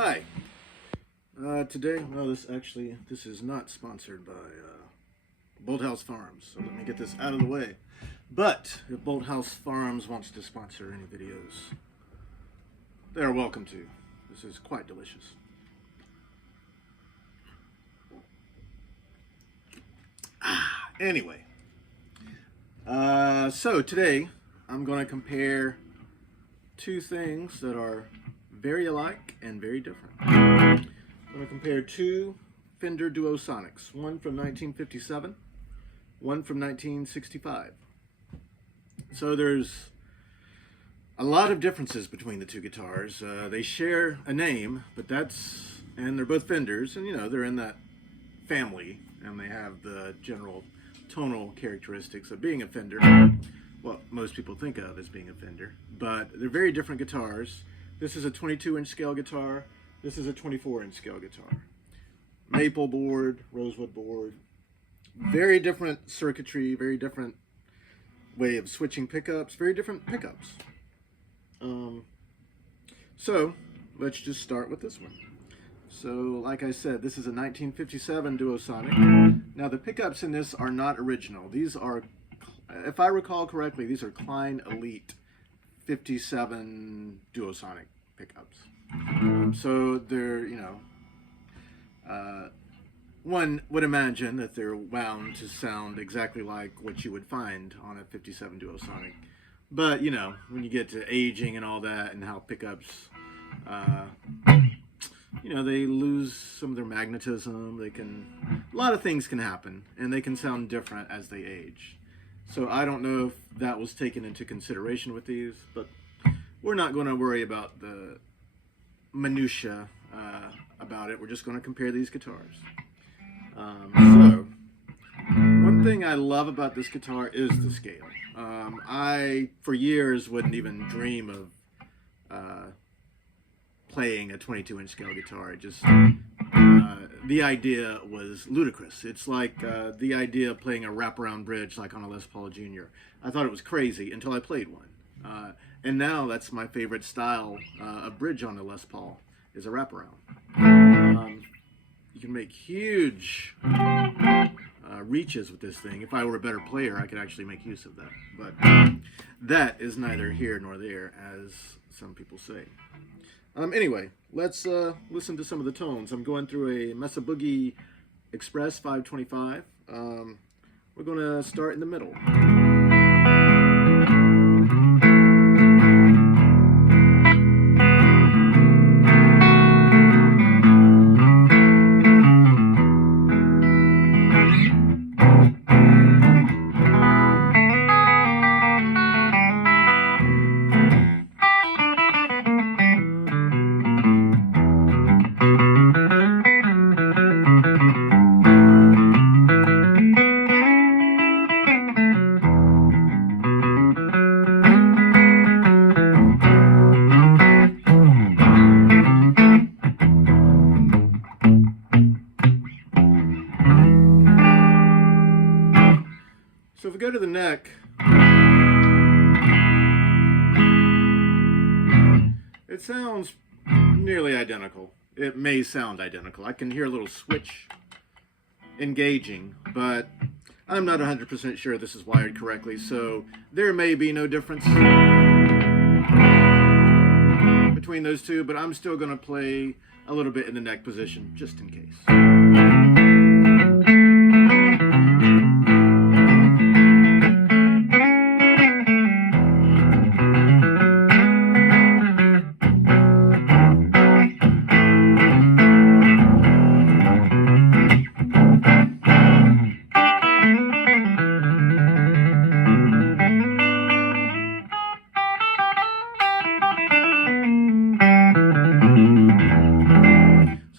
Hi. Today, well, this is not sponsored by Bolthouse Farms, so let me get this out of the way. But if Bolthouse Farms wants to sponsor any videos, they're welcome to. This is quite delicious. Anyway, so today I'm going to compare two things that are very alike and very different. I'm going to compare two Fender Duosonics, one from 1957, one from 1965. So there's a lot of differences between the two guitars. They share a name, and they're both Fenders, and they're in that family, and they have the general tonal characteristics of being a Fender, what most people think of as being a Fender, but they're very different guitars. This is a 22-inch scale guitar. This is a 24-inch scale guitar. Maple board, rosewood board. Very different circuitry, very different way of switching pickups, very different pickups. So let's just start with this one. So like I said, this is a 1957 Duosonic. Now the pickups in this are not original. These are, if I recall correctly, these are Klein Elite 57 Duosonic pickups. So they're, one would imagine that they're wound to sound exactly like what you would find on a 57 Duosonic. But, when you get to aging and all that and how pickups, they lose some of their magnetism. A lot of things can happen, and they can sound different as they age. So I don't know if that was taken into consideration with these, but we're not going to worry about the minutia about it. We're just going to compare these guitars. So one thing I love about this guitar is the scale. I, for years, wouldn't even dream of playing a 22-inch scale guitar. It just, the idea was ludicrous. It's like the idea of playing a wraparound bridge like on a Les Paul Jr. I thought it was crazy until I played one. And now that's my favorite style of bridge on the Les Paul, is a wraparound. You can make huge reaches with this thing. If I were a better player, I could actually make use of that. But that is neither here nor there, as some people say. Anyway, let's listen to some of the tones. I'm going through a Mesa Boogie Express 525. We're going to start in the middle. So if we go to the neck, it sounds nearly identical. It may sound identical. I can hear a little switch engaging, but I'm not 100% sure this is wired correctly, so there may be no difference between those two, but I'm still going to play a little bit in the neck position, just in case.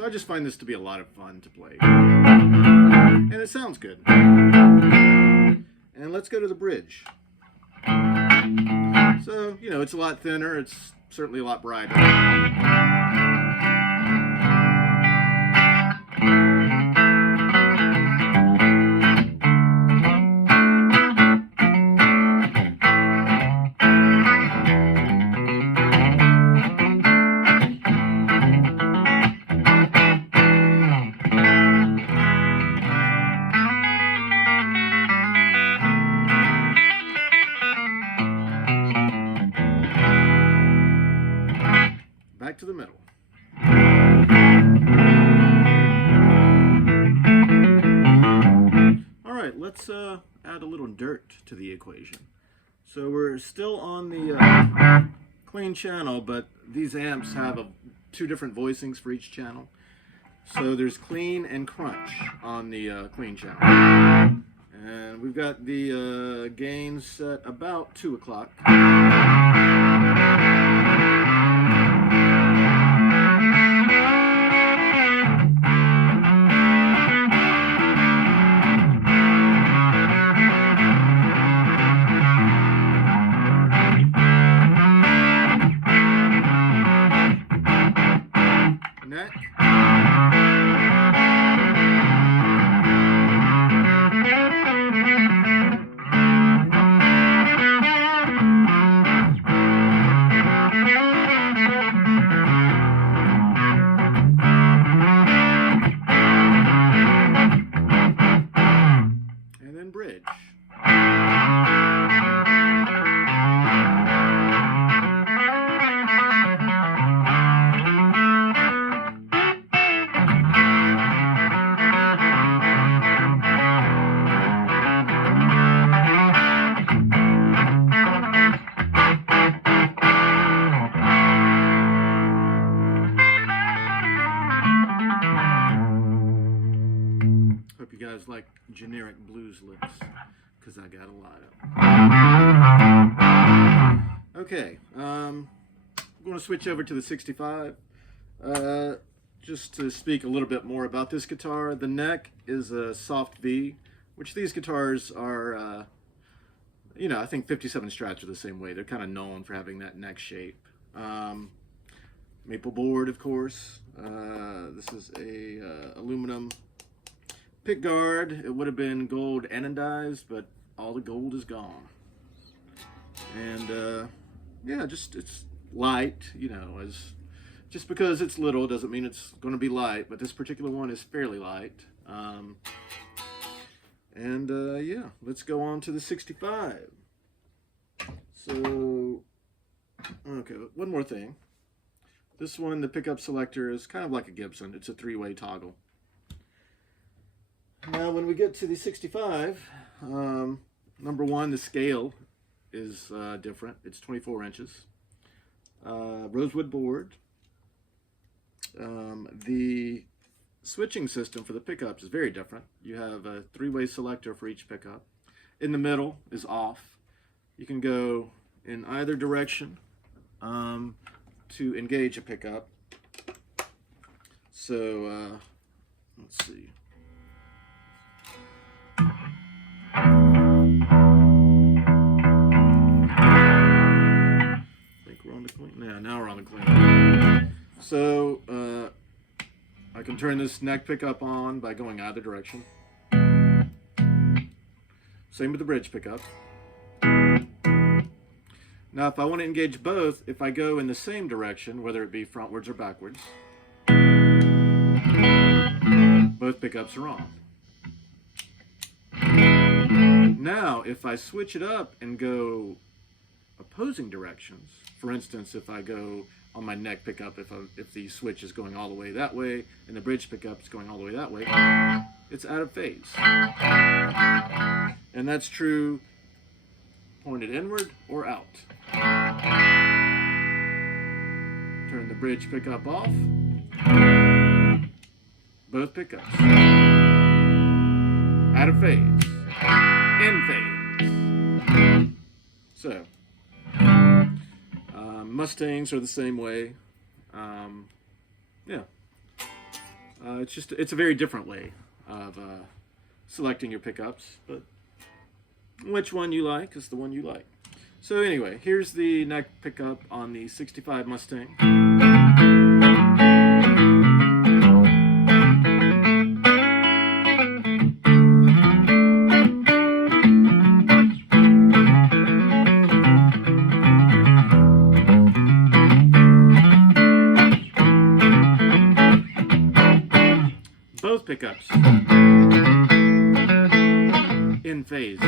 I just find this to be a lot of fun to play. And it sounds good. And let's go to the bridge. So, it's a lot thinner. It's certainly a lot brighter. back to the middle. All right, let's add a little dirt to the equation. So we're still on the clean channel, but these amps have two different voicings for each channel. So there's clean and crunch on the clean channel. And we've got the gain set about 2 o'clock. Neck. And then bridge. Hope you guys like generic blues licks, because I got a lot of them. Okay, I'm going to switch over to the 65. Just to speak a little bit more about this guitar, the neck is a soft V, which these guitars are, you know, I think 57 Strats are the same way. They're kind of known for having that neck shape. Maple board, of course. This is a aluminum pick guard. It would have been gold anodized, but all the gold is gone. And yeah, it's light, you know, just because it's little doesn't mean it's going to be light, but this particular one is fairly light. Yeah, let's go on to the 65. So, okay, one more thing. This one, the pickup selector, is kind of like a Gibson. It's a 3-way toggle. Now, when we get to the 65, number one, the scale is different. It's 24 inches. Rosewood board. The switching system for the pickups is very different. You have a 3-way selector for each pickup. In the middle is off. You can go in either direction to engage a pickup. So, let's see. Now we're on the clean. So I can turn this neck pickup on by going either direction. Same with the bridge pickup. Now if I want to engage both, if I go in the same direction, whether it be frontwards or backwards, both pickups are on. Now if I switch it up and go opposing directions, for instance, if I go on my neck pickup, if the switch is going all the way that way and the bridge pickup is going all the way that way, it's out of phase. And that's true pointed inward or out. Turn the bridge pickup off. Both pickups out of phase. In phase. So Mustangs are the same way. Yeah, it's a very different way of selecting your pickups, but which one you like is the one you like. So anyway, here's the neck pickup on the 65 Mustang. Both pickups in phase.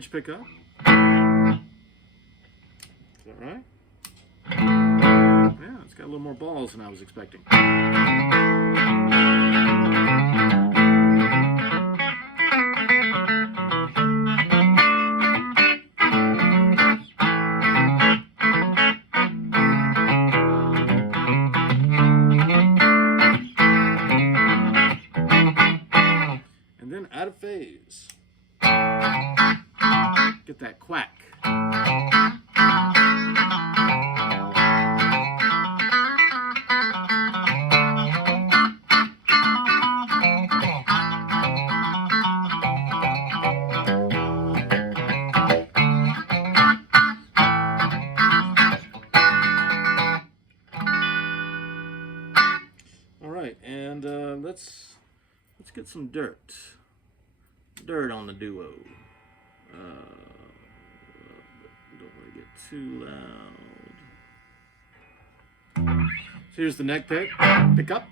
bridge pickup. Is that right? Yeah, it's got a little more balls than I was expecting. And then out of phase. Get that quack. All right, and let's get some dirt on the Duo. Don't want to get too loud. So here's the neck pickup.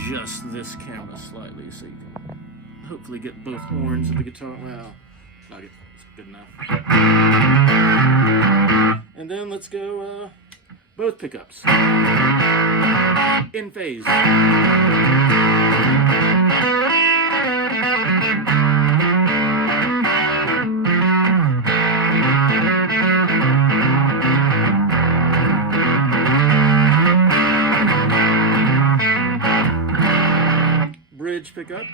Adjust this camera slightly so you can hopefully get both horns of the guitar. Well, not good. It's good enough. And then let's go both pickups in phase. Bridge pickup.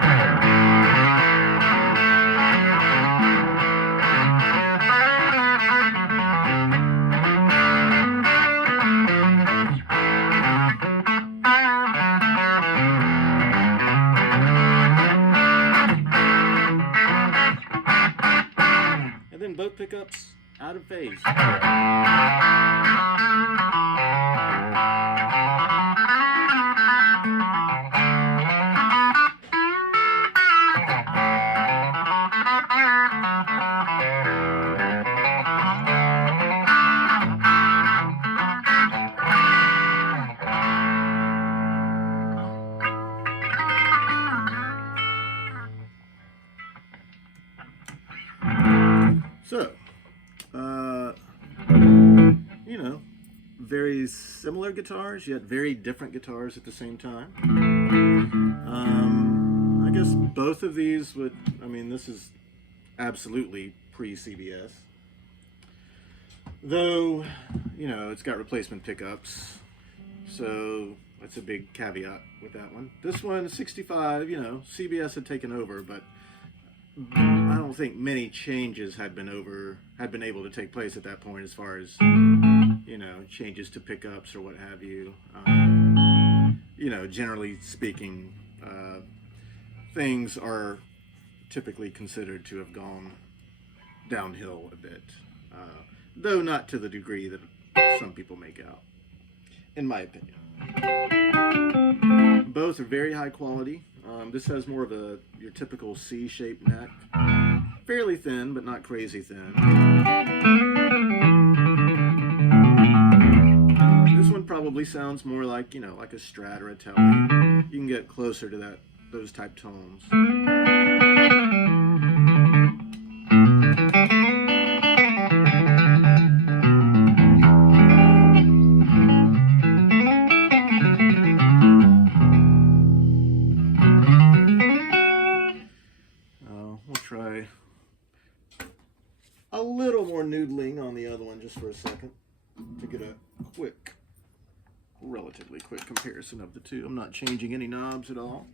And then both pickups out of phase. So, you know, very similar guitars, yet very different guitars at the same time. I guess both of these would, I mean, this is absolutely pre-CBS. Though, you know, it's got replacement pickups, so that's a big caveat with that one. This one, 65, you know, CBS had taken over, but I don't think many changes had been able to take place at that point, as far as, you know, changes to pickups or what have you. You know, generally speaking, things are typically considered to have gone downhill a bit, though not to the degree that some people make out, in my opinion. Both are very high quality. This has more of your typical C-shaped neck. Fairly thin, but not crazy thin. This one probably sounds more like, you know, like a Strat or a Tele. You can get closer to those type tones. We'll try a little more noodling on the other one just for a second to get a relatively quick comparison of the two. I'm not changing any knobs at all.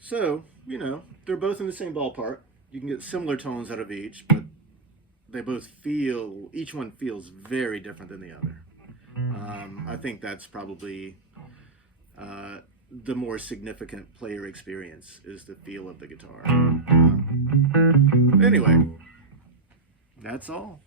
So, you know, they're both in the same ballpark. You can get similar tones out of each, but they both each one feels very different than the other. I think that's probably the more significant player experience is the feel of the guitar. Anyway, that's all.